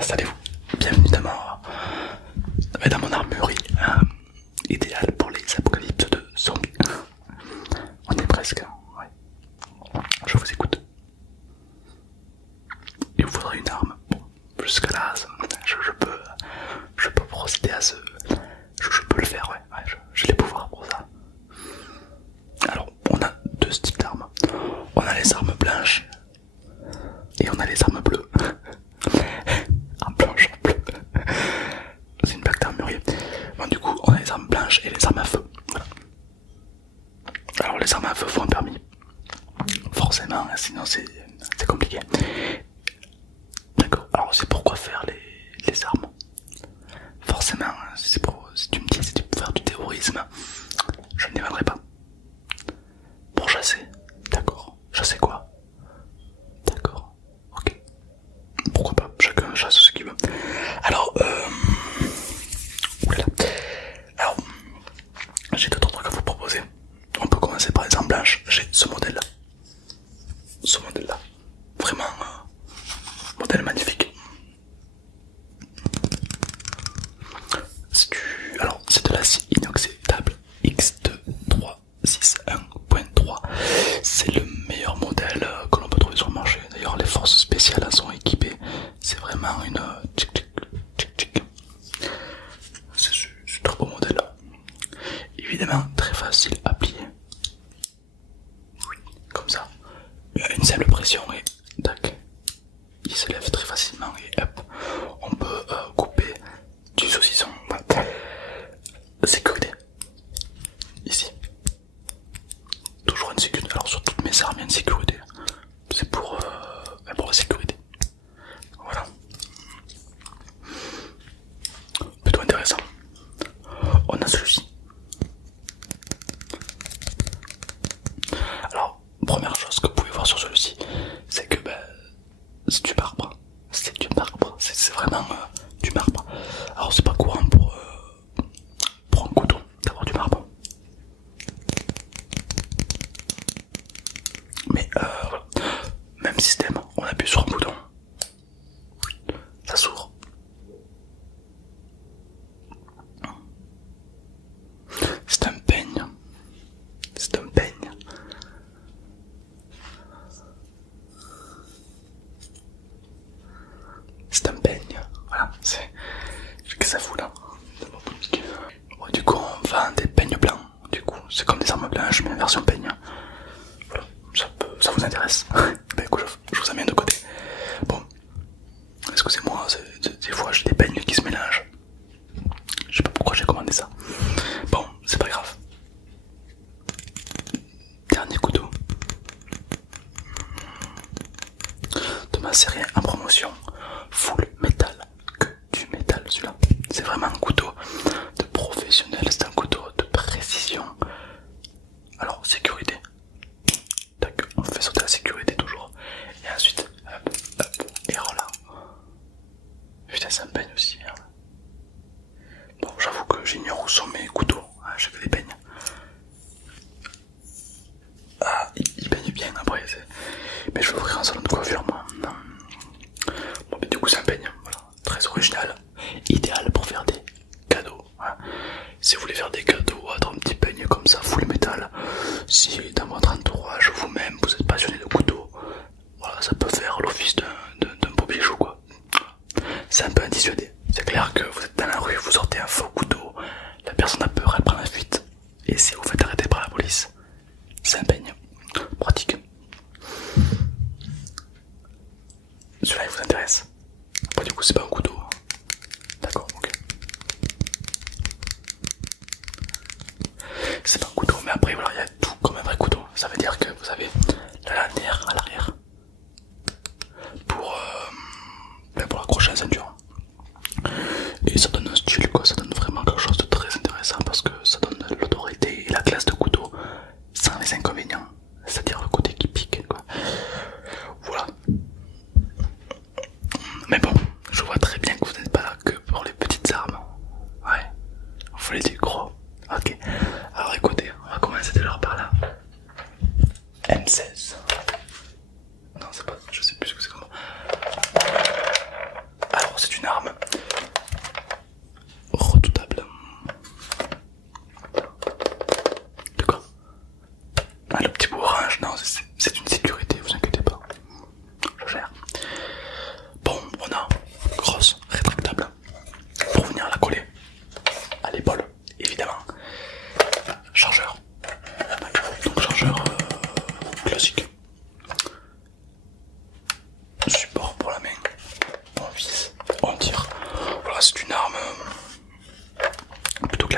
Installez-vous. Bienvenue dans mon armurerie idéale pour les apocalypses de zombies. On est presque. Ouais. Je vous écoute. Il vous faudrait une arme. Bon, jusqu'à là, je peux procéder à ce. Je peux le faire, ouais j'ai les pouvoirs pour ça. Alors, on a deux types d'armes. On a les armes blanches et on a les armes bleues. En blanche, en bleu. C'est une blague d'armurier. Bon, du coup, on a les armes blanches et les armes à feu. Voilà. Alors, les armes à feu font un permis. Forcément, sinon c'est compliqué. D'accord. Alors, c'est pourquoi faire les armes. Forcément, si tu me dis c'est pour faire du terrorisme, je ne les vendrai pas. Pour chasser, d'accord. Chasser quoi? D'accord, ok. Pourquoi pas, chacun chasse ce qu'il veut. Alors, oulala. Alors, j'ai d'autres trucs à vous proposer. On peut commencer par les armes blanches. J'ai ce modèle-là. Ce modèle-là. Vraiment, modèle magnifique. Alors, c'est de l'acier inoxydable X2361.3. C'est le meilleur modèle que l'on peut trouver sur le marché. D'ailleurs, les forces spéciales en sont équipées. C'est vraiment une c'est un très beau modèle. Évidemment, très facile à plier. Oui, comme ça. Une simple pression et tac. Il se lève très facilement et hop. On peut couper du saucisson. Sécurité. Ici. Toujours une sécurité. Alors sur toutes mes armes il y a une sécurité. C'est pour la sécurité. Voilà. Plutôt intéressant. On a celui-ci. Alors, première chose que vous pouvez voir sur celui-ci, c'est que c'est du marbre. C'est du marbre. C'est vraiment du marbre. Alors c'est pas courant pour un couteau d'avoir du marbre. Mais voilà. Même système, on appuie sur un bouton. Ça s'ouvre. C'est un peigne. C'est un peigne. C'est un peigne. Voilà, c'est. Qu'est-ce que ça fout là? Ouais, du coup, on vend des peignes blancs. Du coup, c'est comme des armes blanches, mais en version peigne. Voilà, ça vous intéresse? Ben écoute, je vous amène de côté. Bon, excusez-moi, des fois j'ai des peignes qui se mélangent. Je sais pas pourquoi j'ai commandé ça. Bon, c'est pas grave. Dernier couteau de ma série en promotion. Full métal, que du métal celui-là. C'est vraiment un couteau de professionnel, c'est un couteau de précision. Alors, sécurité. Tac, on fait sauter la sécurité toujours. Et ensuite, hop, et voilà. Putain, ça me peigne aussi, merde. Bon, j'avoue que j'ignore où sont mes couteaux. Ah, j'ai que des peignes. Ah, il peigne bien après. Mais je vais ouvrir un salon de coiffure, moi. Bon, mais du coup, c'est un peigne. Voilà, très original. Idéal pour faire des cadeaux. Hein. Si vous voulez faire des cadeaux, un petit peigne comme ça, full métal. Si dans votre entourage, vous-même, vous êtes passionné de couteaux, voilà, ça peut faire l'office d'un beau bijou, quoi. C'est un peu indissuadé. C'est clair que vous êtes dans la rue, vous sortez un faux couteau, la personne a peur, elle prend la fuite. Et si vous faites arrêter par la police, c'est un peigne. Pratique. Celui-là, il vous intéresse. Bon, du coup, c'est pas un couteau. D'accord, ok. C'est pas un couteau, mais après, voilà, il y a tout comme un vrai couteau. Ça veut dire que vous avez la lanière à l'arrière pour accrocher la ceinture. Et ça donne un style, quoi. Ça donne vraiment quelque chose de très intéressant parce que ça donne l'autorité et la classe de couteau sans les inconvénients. C'est-à-dire le côté qui pique, quoi. Voilà. Mais bon, je vois très bien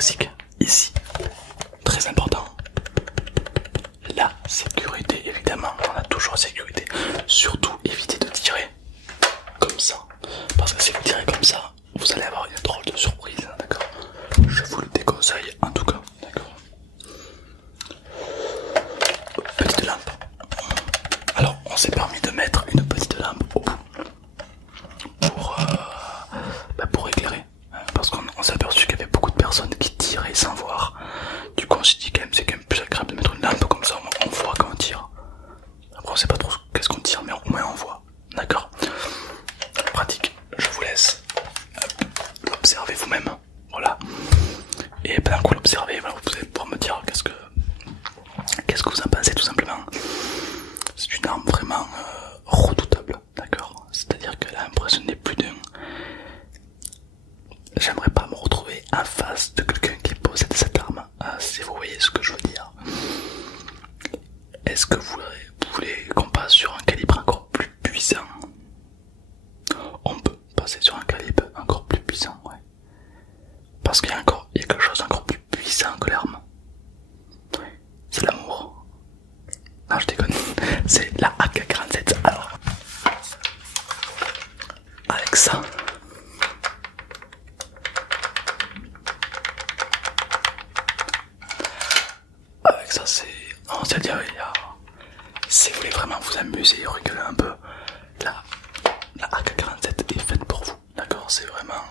classique. Ici, très important, la sécurité, évidemment, on a toujours sécurité. Surtout évitez de tirer comme ça, parce que si vous tirez comme ça, vous allez avoir une drôle de surprise, d'accord? Je vous le déconseille en tout cas, d'accord? Petite lampe. Alors, on s'est permis de mettre une petite lampe au bout pour éclairer, parce qu'on s'est aperçu qu'il y avait beaucoup de personnes qui tiraient sans voir. Du coup, on s'est dit quand même, c'est quand même plus agréable de mettre une lampe comme ça, on voit quand on tire. Après, on sait pas trop qu'est-ce qu'on tire, mais au moins on voit, d'accord? Pratique. Je vous laisse l'observer vous-même, voilà. Et pendant que vous l'observez, voilà, vous allez pouvoir me dire qu'est-ce que vous en pensez tout simplement. C'est une arme vraiment redoutable, d'accord? C'est-à-dire qu'elle a impressionné plus d'un. J'aimerais pas me retrouver en face de quelqu'un qui possède cette arme, si vous voyez ce que je veux dire. Est-ce que vous voulez qu'on passe sur un calibre encore plus puissant? On peut passer sur un calibre encore plus puissant, ouais. Parce qu'il y a quelque chose d'encore plus puissant que l'arme. C'est l'amour. Non, je déconne. C'est la AK-47. Alors, avec ça, c'est-à-dire, si vous voulez vraiment vous amuser et rigoler un peu, la AK-47 est faite pour vous, d'accord? C'est vraiment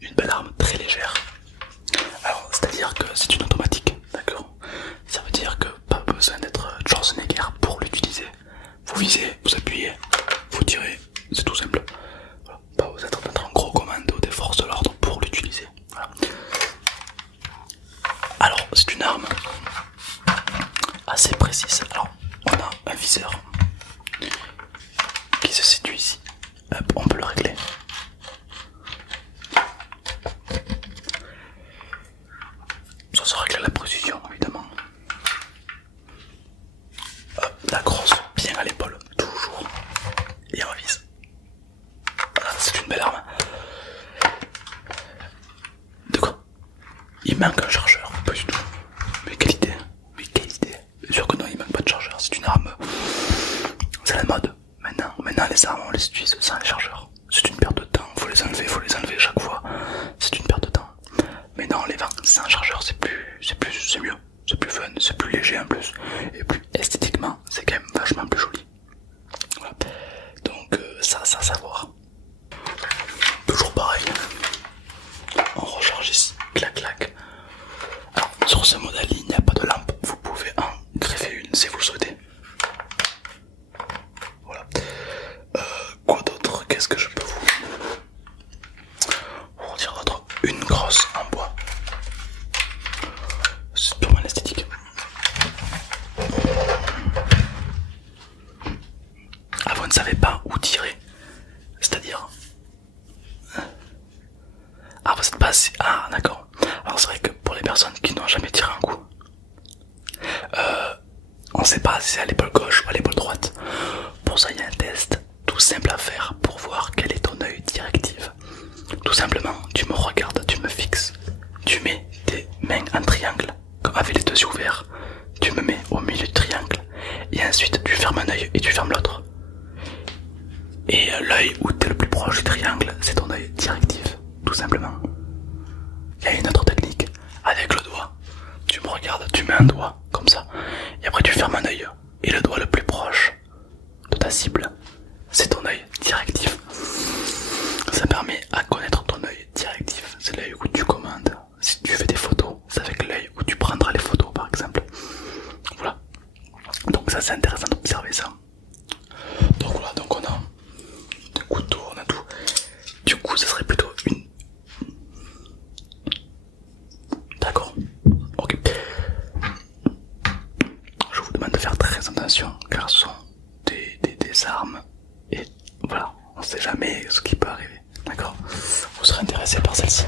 une belle arme très légère. Alors, c'est-à-dire que c'est une automatique, d'accord? Ça veut dire que pas besoin d'être Schwarzenegger pour l'utiliser. Vous visez, vous appuyez, vous tirez, c'est tout simple. Voilà. Pas besoin d'être un gros commando des forces de l'ordre pour l'utiliser. Voilà. Alors, c'est une arme assez précise. Alors, on a un viseur qui se situe ici. Hop, on peut le régler. Ça se règle à la précision, évidemment. Hop, la crosse bien à l'épaule, toujours. Et on vise. Voilà, c'est une belle arme. De quoi? Il manque un chargeur, pas du tout. Mais quelle idée, bien sûr que non, il manque pas de chargeur, c'est une arme. C'est la mode. Maintenant les armes on les utilise sans les chargeurs. C'est une perte de temps, faut les enlever chaque fois. C'est une perte de temps. Mais non, les vents sans chargeur c'est mieux. C'est plus fun, c'est plus léger en plus. Et plus esthétiquement, c'est quand même vachement plus joli. Voilà. Donc ça à savoir. Toujours pareil. On recharge ici, clac clac. Alors sur ce modèle il n'y a pas de lampe, vous pouvez en greffer une si vous le souhaitez. Voilà. Quoi d'autre? Qu'est-ce que je peux vous dire d'autre? Une crosse en bois. C'est purement esthétique. Ah, vous ne savez pas où tirer? C'est-à-dire? Ah, vous êtes pas assez... Ah, d'accord. Alors c'est vrai que pour les personnes qui n'ont jamais tiré un coup, on ne sait pas si c'est à l'épaule gauche ou à l'épaule droite. Pour ça il y a un test tout simple à faire pour voir quel est ton œil directif. Tout simplement, tu me regardes, tu me fixes, tu mets tes mains en triangle, comme avec les deux yeux ouverts, tu me mets au milieu du triangle, et ensuite tu fermes un œil et tu fermes l'autre. Et l'œil où tu es le plus proche du triangle, c'est ton œil directif, tout simplement. Il y a une autre technique, avec le doigt, tu me regardes, tu mets un doigt, comme ça, et après tu fermes un œil, et le doigt le plus proche de ta cible, c'est ton œil directif. Ça permet à connaître ton œil directif, c'est l'œil où tu commandes. Si tu fais des photos, c'est avec l'œil où tu prendras les photos par exemple. Voilà. Donc ça c'est intéressant d'observer ça. Donc voilà, donc on a des couteaux, on a tout. Du coup ça serait plutôt une... D'accord. Ok. Je vous demande de faire très attention car ce sont des armes et voilà, on sait jamais ce qui peut arriver. D'accord. Vous serez intéressé par celle-ci.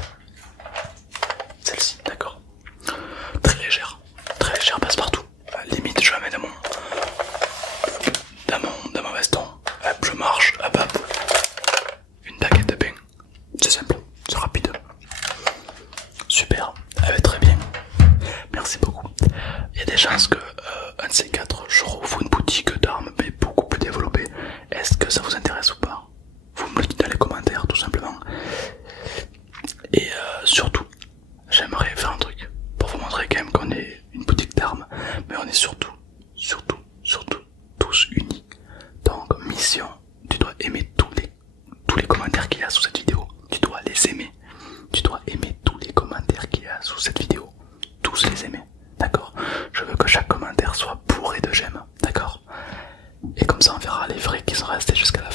Celle-ci, d'accord. Très légère, passe-partout. Limite je la mets dans mon veston. Hop, je marche, hop hop. Une baguette de pain. C'est simple, c'est rapide. Super. est-ce que ça vous intéresse ou pas? Vous me le dites dans les commentaires tout simplement. Et surtout, j'aimerais faire un truc pour vous montrer quand même qu'on est une boutique d'armes, mais on est surtout tous unis. Donc mission, tu dois aimer tous les commentaires qu'il y a sous cette vidéo. Tu dois les aimer. Tu dois aimer tous les commentaires qu'il y a sous cette vidéo. Tous les aimer, d'accord? Je veux que chaque commentaire soit bourré de j'aime, d'accord? Et comme ça on verra les vrais qui sont restés jusqu'à la